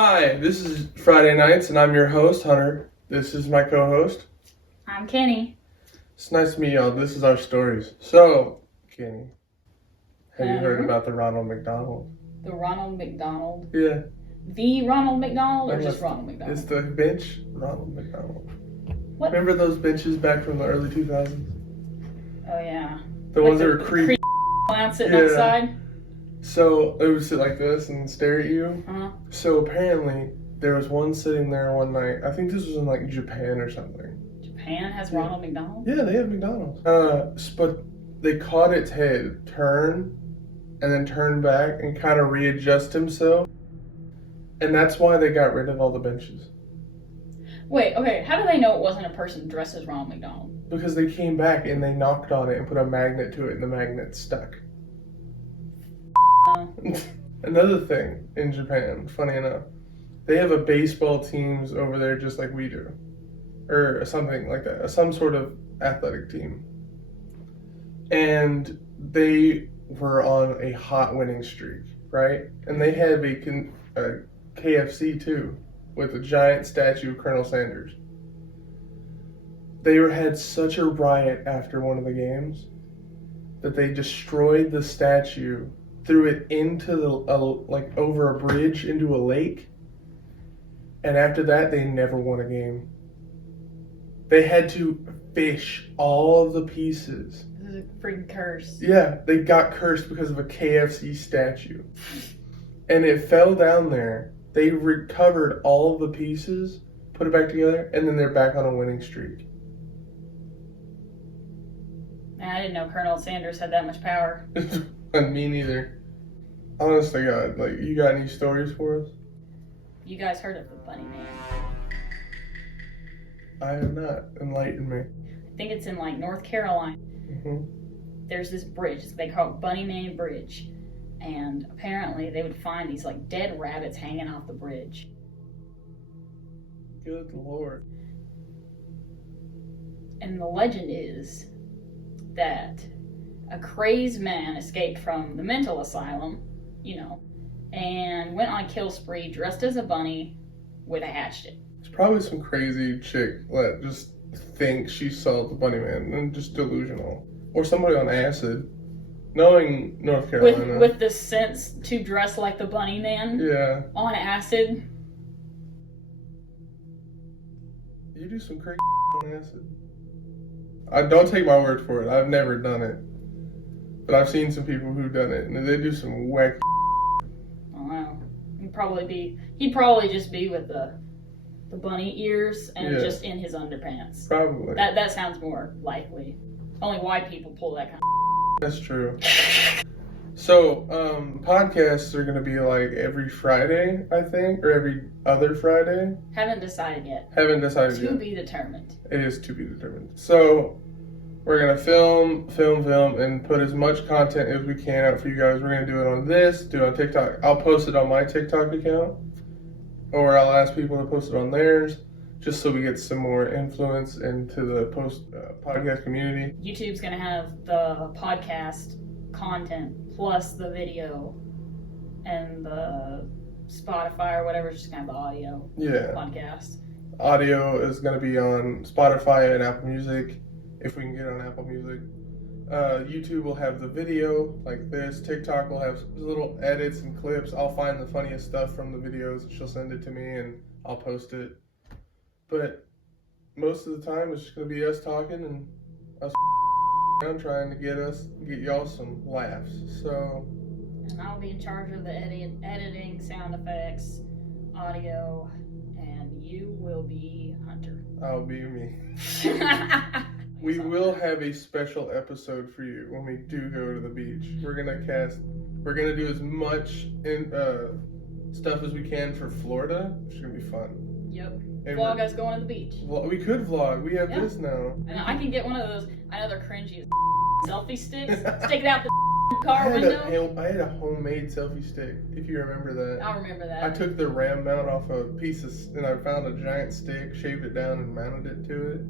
Hi, this is Friday Nights, and I'm your host, Hunter. This is my co-host. I'm Kenny. It's nice to meet y'all. This is our stories. So, Kenny, have you heard about the Ronald McDonald? The Ronald McDonald? Yeah. The Ronald McDonald or just Ronald McDonald? It's the bench Ronald McDonald. What? Remember those benches back from the early 2000s? Oh, yeah. The ones that were creepy. Clown sitting outside? So, it would sit like this and stare at you. Uh-huh. So, apparently, there was one sitting there one night. I think this was in, like, Japan or something. Japan has Ronald McDonald? Yeah, they have McDonald's. But they caught its head turn and then turn back and kind of readjust himself. And that's why they got rid of all the benches. Wait, okay, how do they know it wasn't a person dressed as Ronald McDonald? Because they came back and they knocked on it and put a magnet to it and the magnet stuck. Another thing in Japan, funny enough, they have a baseball teams over there just like we do. Or something like that. Some sort of athletic team. And they were on a hot winning streak, right? And they had a KFC too, with a giant statue of Colonel Sanders. They had such a riot after one of the games that they destroyed the statue, threw it into over a bridge into a lake, and after that they never won a game. They had to fish all of the pieces. This is a freaking curse. Yeah, they got cursed because of a KFC statue. And it fell down there. They recovered all of the pieces, put it back together, and then they're back on a winning streak. Man, I didn't know Colonel Sanders had that much power. And me neither. Honest to God, you got any stories for us? You guys heard of the Bunny Man? I have not. Enlighten me. I think it's in North Carolina. Mm-hmm. There's this bridge. They call it Bunny Man Bridge. And apparently they would find these dead rabbits hanging off the bridge. Good Lord. And the legend is that a crazed man escaped from the mental asylum, and went on a kill spree dressed as a bunny with a hatchet. It's probably some crazy chick that just thinks she saw the Bunny Man and just delusional. Or somebody on acid. Knowing North Carolina. With the sense to dress like the Bunny Man? Yeah. On acid? You do some crazy on acid. I don't take my word for it. I've never done it. But I've seen some people who've done it, and they do some wacky. Oh, wow. He'd probably just be with the bunny ears and just in his underpants. Probably. That sounds more likely. Only white people pull that kind of. That's true. So, podcasts are going to be every Friday, I think, or every other Friday. Haven't decided yet. To be determined. It is to be determined. So, we're going to film, and put as much content as we can out for you guys. We're going to do it on do it on TikTok. I'll post it on my TikTok account, or I'll ask people to post it on theirs, just so we get some more influence into the podcast community. YouTube's going to have the podcast content plus the video, and the Spotify or whatever is just kind of the audio podcast. Audio is going to be on Spotify and Apple Music, if we can get on Apple Music. YouTube will have the video like this. TikTok will have little edits and clips. I'll find the funniest stuff from the videos, and she'll send it to me, and I'll post it. But most of the time, it's just going to be us talking and us around trying to get y'all some laughs. So. And I'll be in charge of the editing, sound effects, audio, and you will be Hunter. I'll be me. We will have a special episode for you when we do go to the beach. We're gonna do as much stuff as we can for Florida. It's gonna be fun. Yep. Vlog us going to the beach. We could vlog. We have this now. And I can get one of those, I know they're cringy as selfie sticks. Stick it out the car window. I had a homemade selfie stick, if you remember that. I'll remember that. I took the ram mount off a piece and I found a giant stick, shaved it down, and mounted it to it.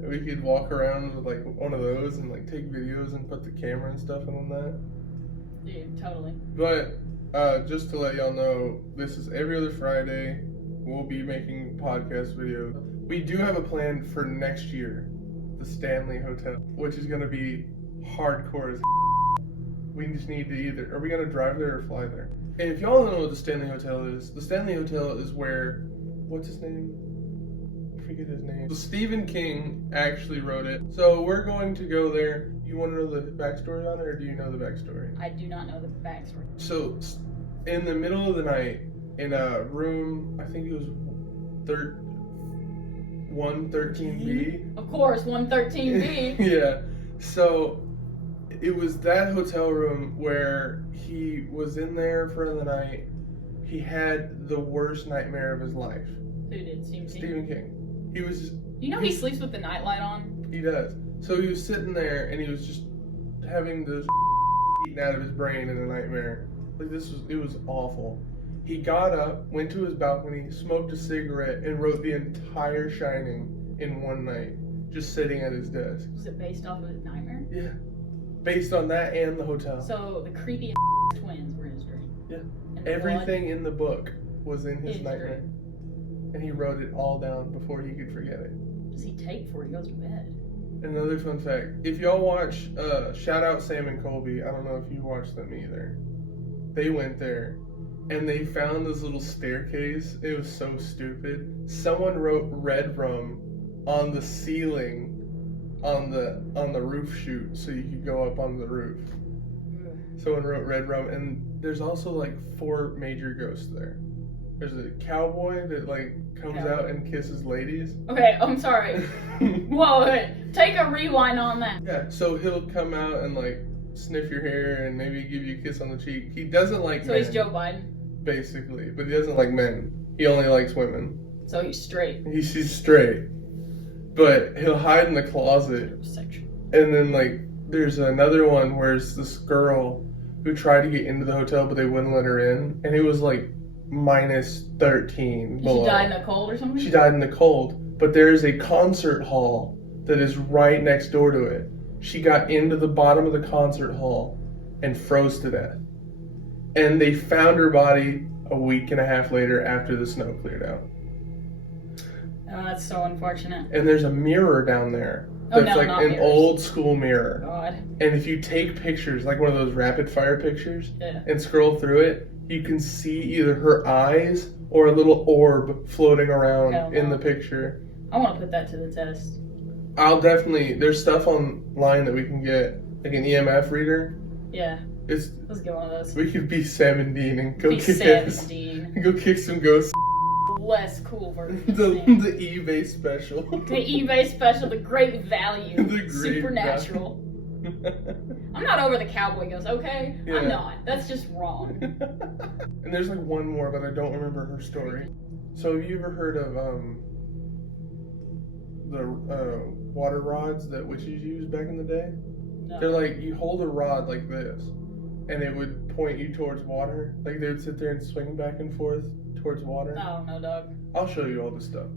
And we could walk around with one of those and take videos and put the camera and stuff on that. Dude, totally. But just to let y'all know, this is every other Friday. We'll be making podcast videos. We do have a plan for next year, the Stanley Hotel, which is going to be hardcore as We just need to either, are we going to drive there or fly there? And if y'all don't know what the Stanley Hotel is, the Stanley Hotel is where, what's his name? I forget his name. Stephen King actually wrote it. So we're going to go there. You want to know the backstory on it, or do you know the backstory? I do not know the backstory. So, in the middle of the night, in a room, I think it was 113B. Of course, 113B. Yeah. So, it was that hotel room where he was in there for the night. He had the worst nightmare of his life. Who did? Stephen King. He was. You know he sleeps with the nightlight on? He does. So he was sitting there and he was just having this eaten out of his brain in a nightmare. Like it was awful. He got up, went to his balcony, smoked a cigarette, and wrote the entire Shining in one night, just sitting at his desk. Was it based off of his nightmare? Yeah. Based on that and the hotel. So the creepiest twins were in his dream. Yeah. And Everything in the book was in his his nightmare. dream. And he wrote it all down before he could forget it. What does he take before he goes to bed? Another fun fact, if y'all watch, shout out Sam and Colby, I don't know if you watched them either. They went there, and they found this little staircase. It was so stupid. Someone wrote red rum on the ceiling on the roof chute so you could go up on the roof. Someone wrote red rum, and there's also like 4 major ghosts there. There's a cowboy that like comes out and kisses ladies. Okay, I'm sorry. Whoa, wait. Take a rewind on that. Yeah, so he'll come out and like sniff your hair and maybe give you a kiss on the cheek. He doesn't like men. So he's Joe Biden. Basically, but he doesn't like men. He only likes women. So he's straight. He's straight. But he'll hide in the closet. Sexual. And then like there's another one where it's this girl who tried to get into the hotel but they wouldn't let her in, and it was like -13 below. She died in the cold or something? She died in the cold, but there's a concert hall that is right next door to it. She got into the bottom of the concert hall and froze to death. And they found her body a week and a half later after the snow cleared out. Oh, that's so unfortunate. And there's a mirror down there. Oh, That's no, like not an mirrors. old school mirror. God. And if you take pictures, like one of those rapid fire pictures, Yeah. and scroll through it, you can see either her eyes or a little orb floating around Hell in no. the picture. I want to put that to the test. There's stuff online that we can get, like an EMF reader. Yeah. Let's get one of those. We could be 17 and go Be kick 17. go kick some ghosts. Less cool version. the eBay special. The eBay special, the great value. The great Supernatural. I'm not over the cowboy ghost, okay? Yeah. I'm not. That's just wrong. And there's like one more, but I don't remember her story. So have you ever heard of the water rods that witches used back in the day? No. They're like, you hold a rod like this, and it would point you towards water. Like they would sit there and swing back and forth towards water. Oh, no, dog. I'll show you all this stuff.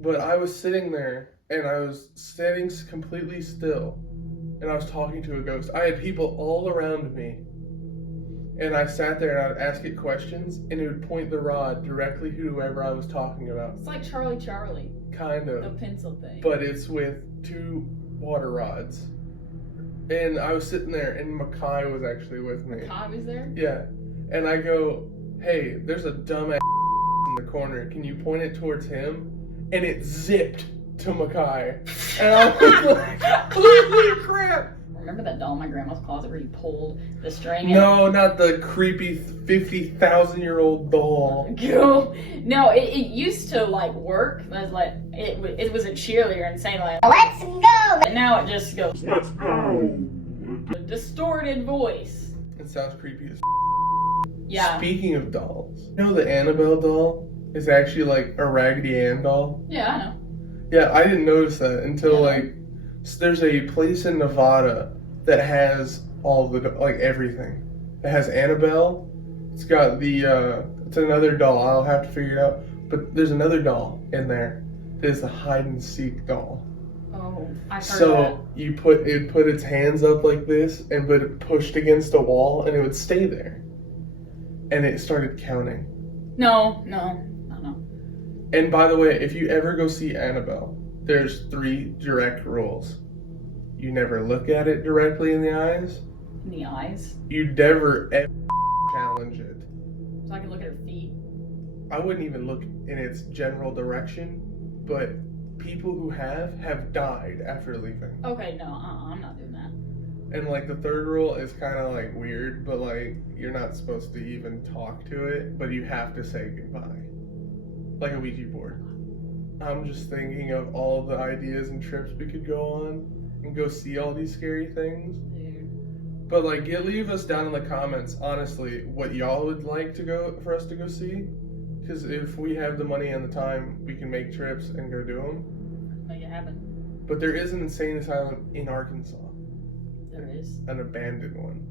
But I was sitting there, and I was standing completely still, and I was talking to a ghost. I had people all around me, and I sat there and I'd ask it questions, and it would point the rod directly to whoever I was talking about. It's like Charlie. Kind The of. pencil thing. But it's with 2 water rods. And I was sitting there, and Makai was actually with me. Kai was there? Yeah. And I go, hey, there's a dumbass in the corner. Can you point it towards him? And it zipped to Makai. And I was like, holy crap. Remember that doll in my grandma's closet where you pulled the string? No, not the creepy 50,000-year-old doll. No, it used to like work. It was like it was a cheerleader and saying like, Let's go! and now it just goes, Let's go! a distorted voice. It sounds creepy as Yeah. Speaking of dolls, you know the Annabelle doll is actually like a Raggedy Ann doll? Yeah, I know. Yeah, I didn't notice that until Yeah. like there's a place in Nevada that has all the like everything. It has Annabelle. It's got it's another doll. I'll have to figure it out. But there's another doll in there that is the hide and seek doll. Oh, I've heard So it put its hands up like this, and but it pushed against a wall, and it would stay there. and it started counting. No. And by the way, if you ever go see Annabelle, there's 3 direct rules. You never look at it directly in the eyes. In the eyes? You never ever challenge it. So I can look at her feet? I wouldn't even look in its general direction, but people who have died after leaving. Okay, no, I'm not doing that. And like the 3rd rule is kind of like weird, but like you're not supposed to even talk to it, but you have to say goodbye. Like a Ouija board. I'm just thinking of all the ideas and trips we could go on and go see all these scary things. Dude. But like, leave us down in the comments, honestly, what y'all would like to go for us to go see. Because if we have the money and the time, we can make trips and go do them. Make it happen. But there is an insane asylum in Arkansas. There is. An abandoned one.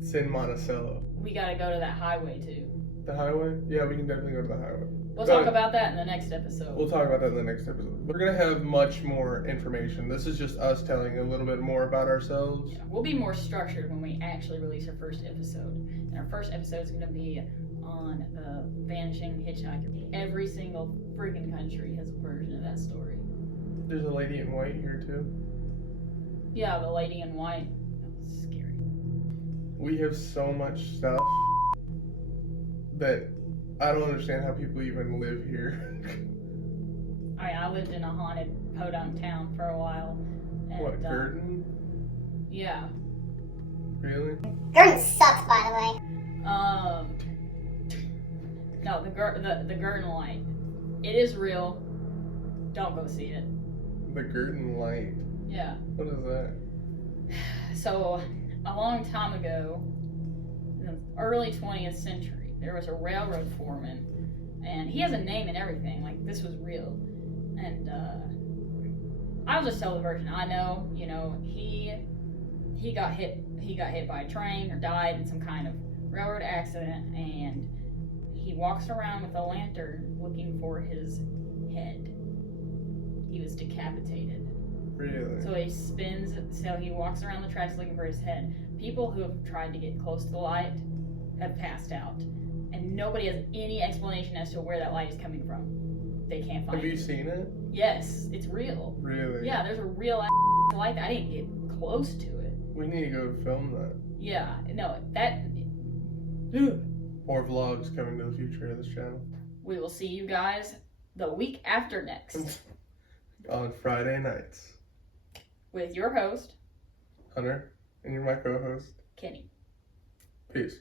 It's in Monticello. We gotta go to that highway too. The highway? Yeah, we can definitely go to the highway. We'll talk about that in the next episode. We'll talk about that in the next episode. We're going to have much more information. This is just us telling a little bit more about ourselves. Yeah, we'll be more structured when we actually release our first episode. And our first episode is going to be on the vanishing hitchhiker. Every single freaking country has a version of that story. There's a lady in white here too. Yeah, the lady in white. That's scary. We have so much stuff that I don't understand how people even live here. I lived in a haunted podunk town for a while. And, What, Gurdon? Yeah. Really? Gurdon sucks, by the way. No, the Gurdon light. It is real. Don't go see it. The Gurdon light. Yeah. What is that? So, a long time ago, in the early 20th century, there was a railroad foreman, and he has a name and everything. Like, this was real. And I'll just tell the version I know. You know, he got hit. He got hit by a train or died in some kind of railroad accident, and he walks around with a lantern looking for his head. He was decapitated. Really? So he spins. So he walks around the tracks looking for his head. People who have tried to get close to the light have passed out, and nobody has any explanation as to where that light is coming from. They can't find it. Have you seen it? Yes, it's real. Really? Yeah, there's a real light. I didn't get close to it. We need to go film that. Yeah, no, that. More vlogs coming to the future of this channel. We will see you guys the week after next On Friday nights. with your host, Hunter, and you're my co-host. Kenny. Peace.